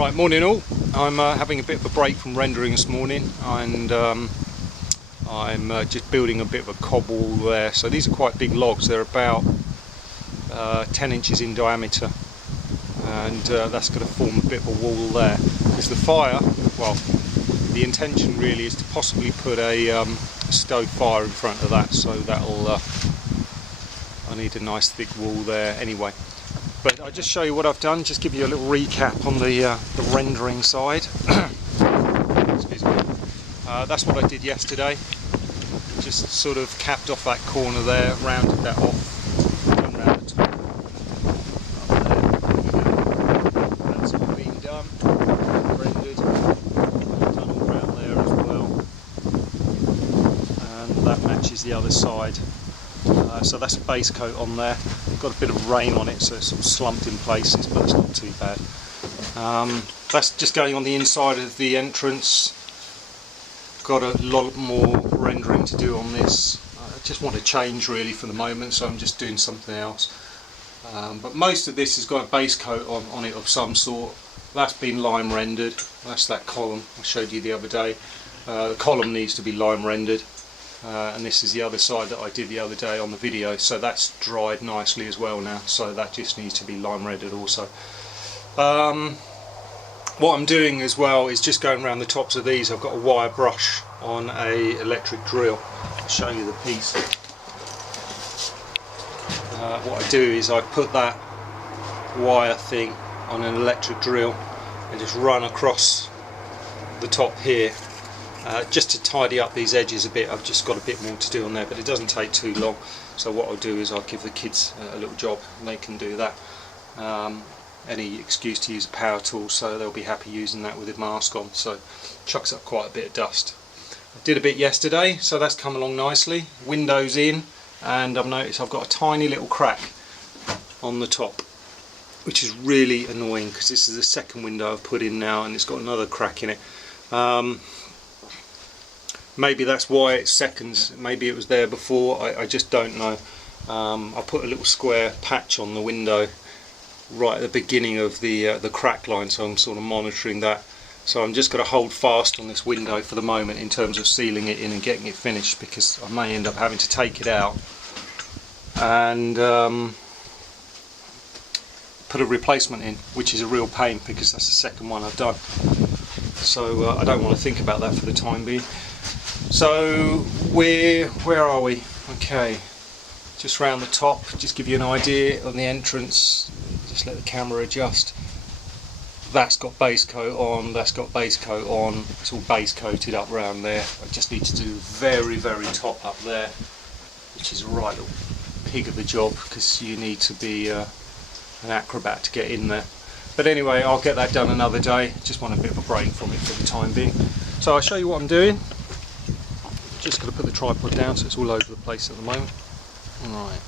Right, morning all. I'm having a bit of a break from rendering this morning, and I'm just building a bit of a cob wall there. So these are quite big logs. They're about 10 inches in diameter, and that's going to form a bit of a wall there. Because the fire, well, the intention really is to possibly put a stove fire in front of that, so that'll I need a nice thick wall there anyway. But I'll just show you what I've done, just give you a little recap on the rendering side. Excuse me. That's what I did yesterday. Just sort of capped off that corner there, rounded that off, come round the top. That's all been done, rendered, done all around there as well. And that matches the other side. So that's a base coat on there. Got a bit of rain on it, so it's sort of slumped in places, but it's not too bad. That's just going on the inside of the entrance. Got a lot more rendering to do on this. I just want to change really for the moment, so I'm just doing something else. But most of this has got a base coat on it of some sort. That's been lime rendered. That's that column I showed you the other day. The column needs to be lime rendered. And this is the other side that I did the other day on the video, so that's dried nicely as well now, so that just needs to be lime rendered also. What I'm doing as well is just going around the tops of these. I've got a wire brush on a electric drill. I'll show you the piece. What I do is I put that wire thing on an electric drill and just run across the top here. Just to tidy up these edges a bit. I've just got a bit more to do on there, but it doesn't take too long. So what I'll do is I'll give the kids a little job and they can do that. Any excuse to use a power tool, so they'll be happy using that with a mask on. So chucks up quite a bit of dust. I did a bit yesterday, so that's come along nicely. Windows in, and I've noticed I've got a tiny little crack on the top, which is really annoying because this is the second window I've put in now and it's got another crack in it. Maybe that's why it's seconds, maybe it was there before, I just don't know. I put a little square patch on the window right at the beginning of the crack line, so I'm sort of monitoring that. So I'm just going to hold fast on this window for the moment in terms of sealing it in and getting it finished, because I may end up having to take it out and put a replacement in, which is a real pain because that's the second one I've done. So I don't want to think about that for the time being. So where are we? Okay, just round the top, just give you an idea on the entrance. Just let the camera adjust. That's got base coat on, that's got base coat on. It's all base coated up around there. I just need to do very top up there, which is a right little pig of a job because you need to be an acrobat to get in there. But anyway, I'll get that done another day. Just want a bit of a break from it for the time being. So I'll show you what I'm doing. Just got to put the tripod down so it's all over the place at the moment. Alright.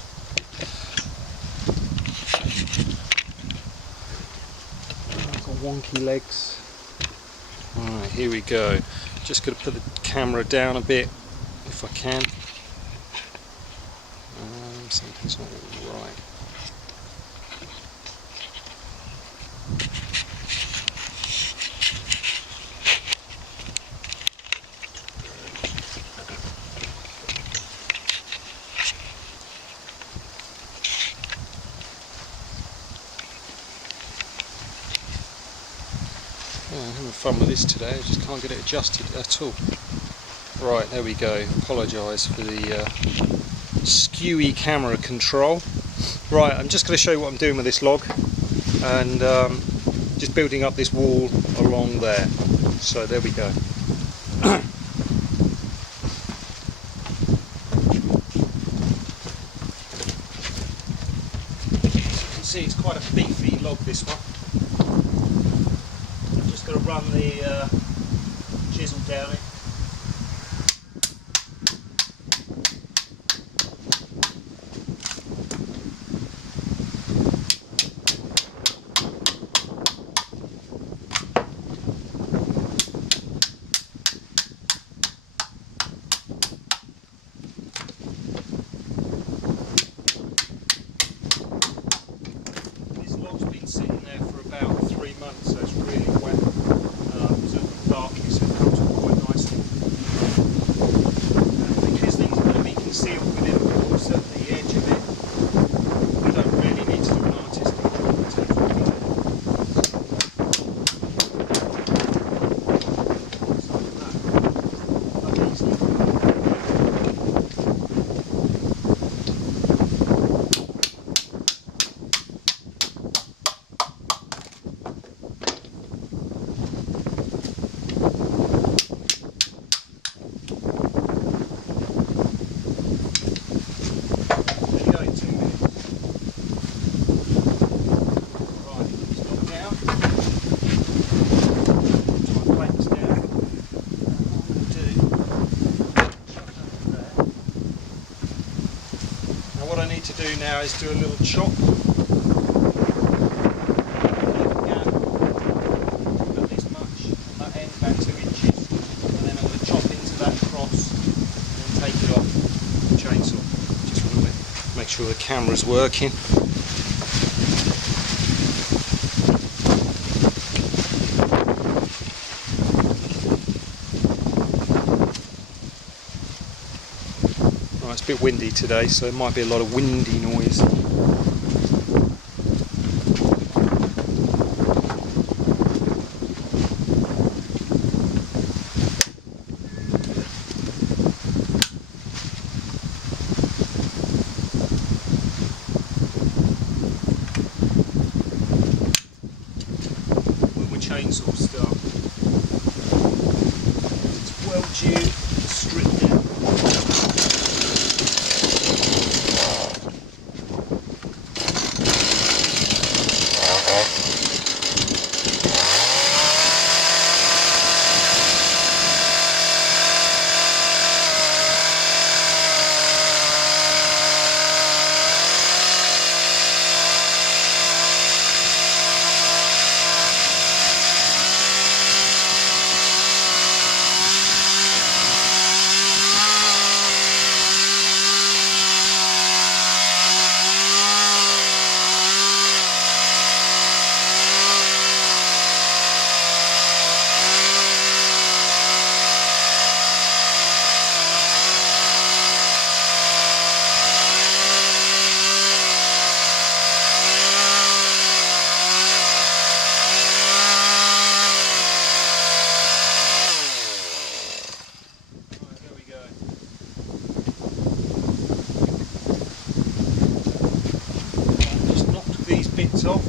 I've got wonky legs. Alright, here we go. Just got to put the camera down a bit if I can. Something's not right. I'm having fun with this today, I just can't get it adjusted at all. Right, there we go. Apologise for the skewy camera control. Right, I'm just going to show you what I'm doing with this log, and just building up this wall along there. So there we go. As you can see, it's quite a beefy log, this one. Going to run the chisel down it. This log's been sitting there for about 3 months, so it's really wet. now is do a little chop. About this much on that end, about 2 inches, and then I'm going to chop into that cross and then take it off with the chainsaw. Just want to make sure the camera's working. It's a bit windy today, so there might be a lot of windy noise. When we chainsaw stuff, it's well due, stripped down. Bits off.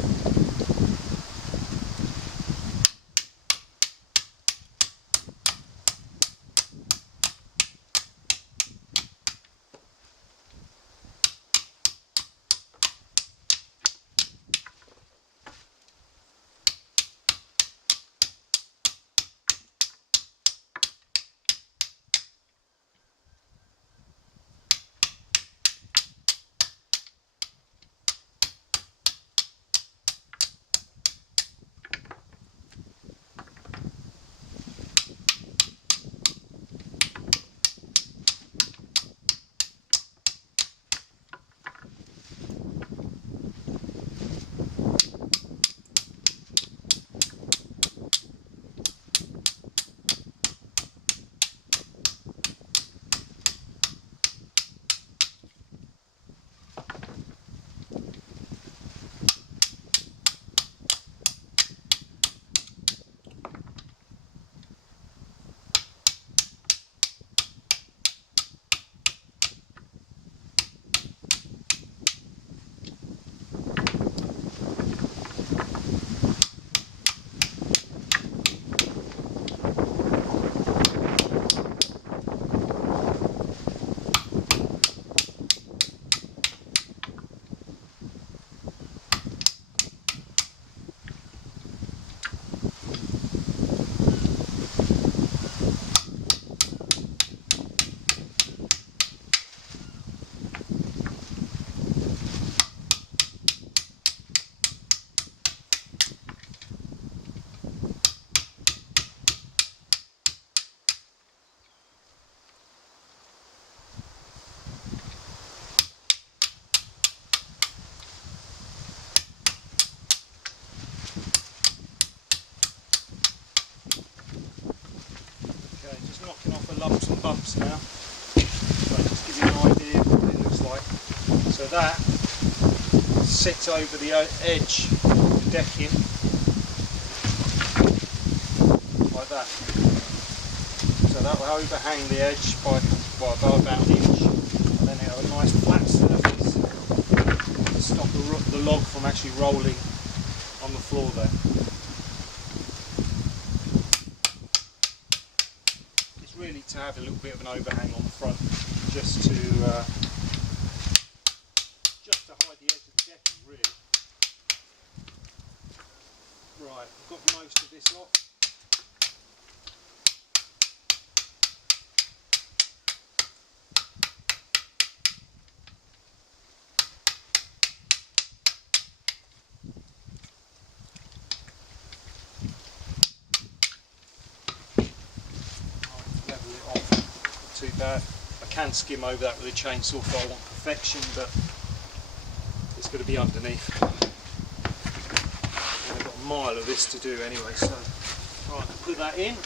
Knocking off the lumps and bumps now, so just give you an idea of what it looks like. So that sits over the edge of the decking like that. So that will overhang the edge by about an inch, and then it'll have a nice flat surface to stop the log from actually rolling on the floor there. Really to have a little bit of an overhang on the front, just to hide the edge of the decking, really. Right, I've got most of this off. too bad. I can skim over that with a chainsaw if I want perfection, but it's going to be underneath. And I've got a mile of this to do anyway, so right, put that in.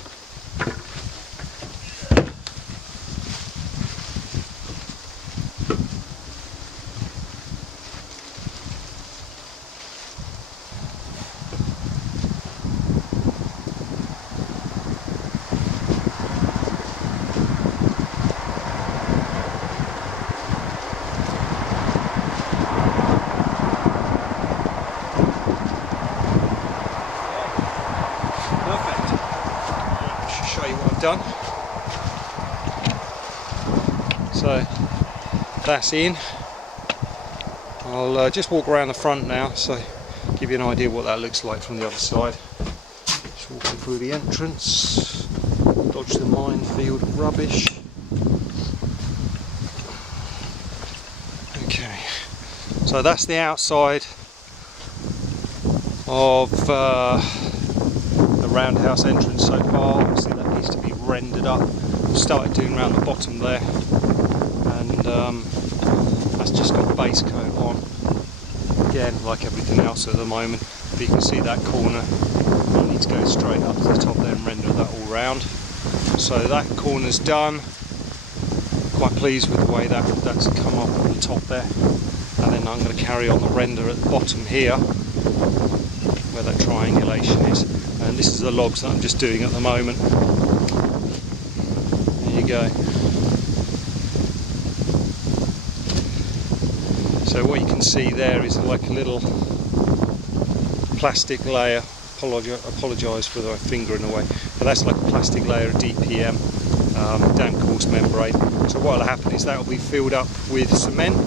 Done. So that's in. I'll just walk around the front now, so give you an idea what that looks like from the other side. Just walking through the entrance, dodge the minefield of rubbish. Okay, so that's the outside of the roundhouse entrance so far. Obviously that needs to be rendered up. I've started doing around the bottom there, and that's just got base coat on. Again, like everything else at the moment, but you can see that corner. I need to go straight up to the top there and render that all round. So that corner's done. Quite pleased with the way that's come up at the top there. And then I'm going to carry on the render at the bottom here, where that triangulation is. And this is the logs that I'm just doing at the moment. There you go. So what you can see there is like a little plastic layer. Apologise for my finger in a way, but that's like a plastic layer of DPM, damp coarse membrane. So what will happen is that will be filled up with cement,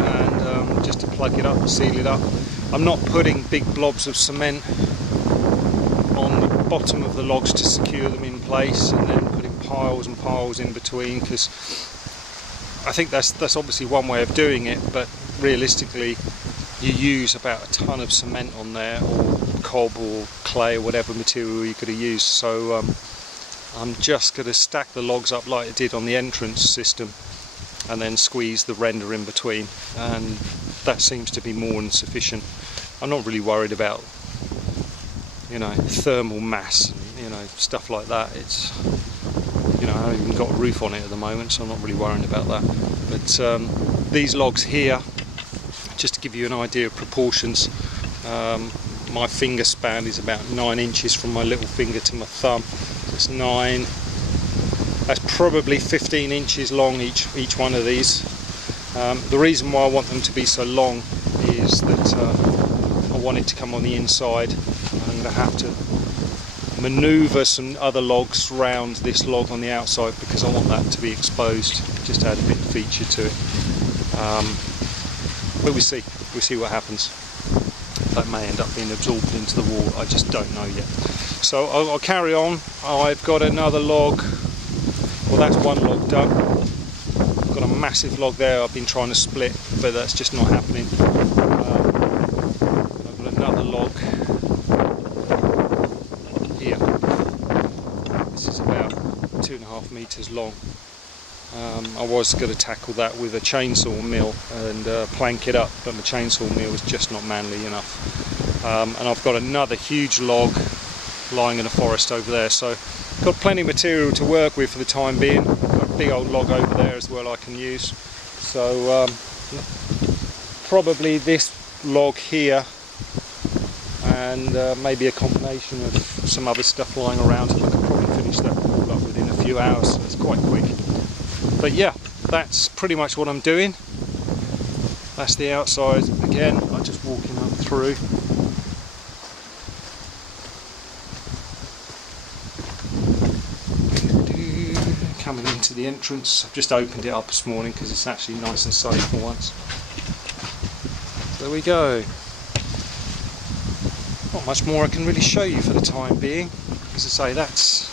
and just to plug it up, seal it up. I'm not putting big blobs of cement on the bottom of the logs to secure them in place, and then putting piles and piles in between, because I think that's obviously one way of doing it, but realistically you use about a ton of cement on there, or cob or clay or whatever material you're going to use. So I'm just going to stack the logs up like I did on the entrance system, and then squeeze the render in between, and that seems to be more than sufficient. I'm not really worried about, you know, thermal mass, you know, stuff like that. It's, you know, I haven't even got a roof on it at the moment, so I'm not really worrying about that. But these logs here, just to give you an idea of proportions, my finger span is about 9 inches from my little finger to my thumb. It's 9. That's probably 15 inches long each one of these. The reason why I want them to be so long is that I want it to come on the inside. I'm going to have to manoeuvre some other logs round this log on the outside, because I want that to be exposed, just to add a bit of feature to it. But we'll see what happens. That may end up being absorbed into the wall, I just don't know yet. So I'll carry on. I've got another log, well, that's one log done. I've got a massive log there I've been trying to split, but that's just not happening. I've got another log here. This is about 2.5 meters long. I was going to tackle that with a chainsaw mill and plank it up, but my chainsaw mill is just not manly enough. And I've got another huge log lying in a forest over there, so got plenty of material to work with for the time being. Got a big old log over there as well I can use. So probably this log here, and maybe a combination of some other stuff lying around. I could probably finish that all up within a few hours, so it's quite quick. But yeah, that's pretty much what I'm doing. That's the outside. Again, I'm just walking up through. Coming into the entrance. I've just opened it up this morning because it's actually nice and sunny for once. There we go. Not much more I can really show you for the time being. As I say, that's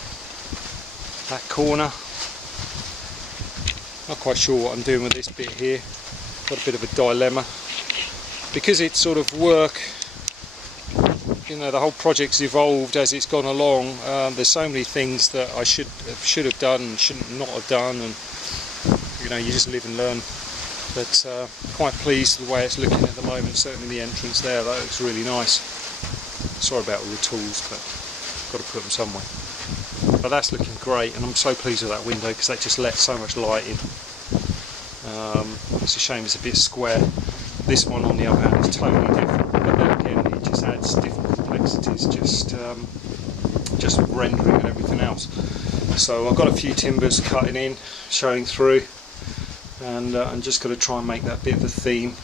that corner. Not quite sure what I'm doing with this bit here. Got a bit of a dilemma, because it's sort of work you know, the whole project's evolved as it's gone along. There's so many things that I should have done and shouldn't not have done, and you know, you just live and learn. But quite pleased with the way it's looking at the moment. Certainly the entrance there, that looks really nice. Sorry about all the tools, but got to put them somewhere. But that's looking great, and I'm so pleased with that window because that just lets so much light in. It's a shame it's a bit square. This one on the other hand is totally different, but then again it just adds different complexities, just with rendering and everything else. So I've got a few timbers cutting in, showing through, and I'm just going to try and make that bit of a theme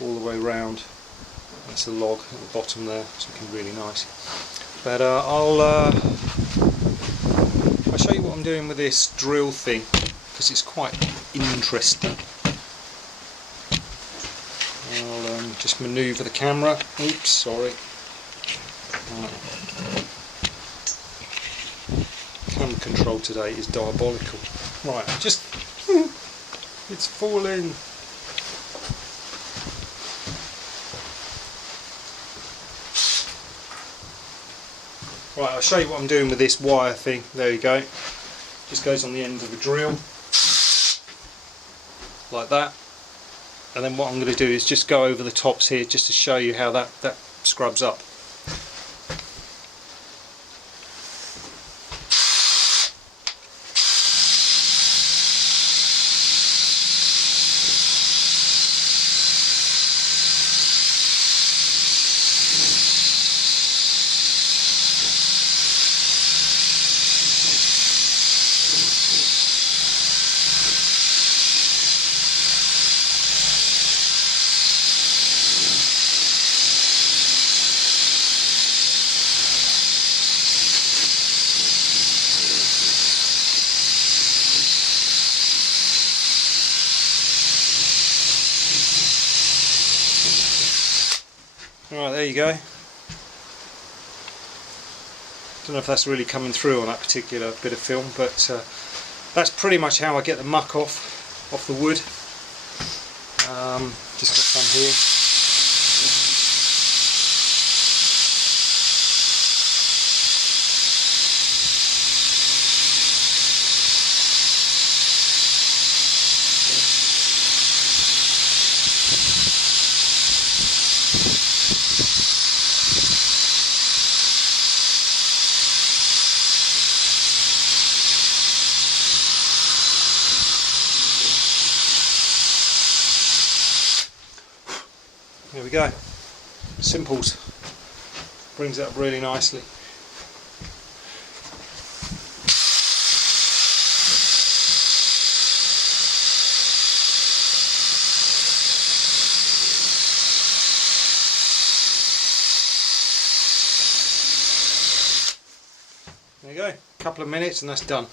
all the way around. That's a log at the bottom there, it's looking really nice. But I'll show you what I'm doing with this drill thing, because it's quite interesting. I'll just manoeuvre the camera. Oops, sorry. Camera control today is diabolical. Right, it's falling. Right, I'll show you what I'm doing with this wire thing. There you go. Just goes on the end of a drill, like that. And then what I'm going to do is just go over the tops here just to show you how that scrubs up. Right, there you go. Don't know if that's really coming through on that particular bit of film, but that's pretty much how I get the muck off the wood. Just got some here. There we go. Simples. Brings it up really nicely. There you go. A couple of minutes and that's done.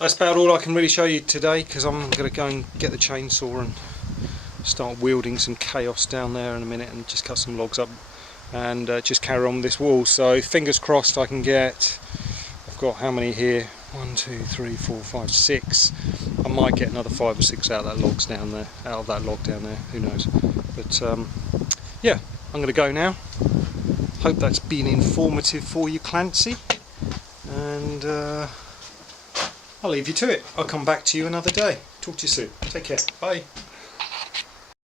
That's about all I can really show you today, because I'm going to go and get the chainsaw and start wielding some chaos down there in a minute and just cut some logs up and just carry on with this wall. So fingers crossed I can get, I've got how many here, 1, 2, 3, 4, 5, 6. I might get another 5 or 6 out of that log down there, who knows. But yeah, I'm going to go now. Hope that's been informative for you, Clancy, and I'll leave you to it. I'll come back to you another day. Talk to you soon. Take care. Bye.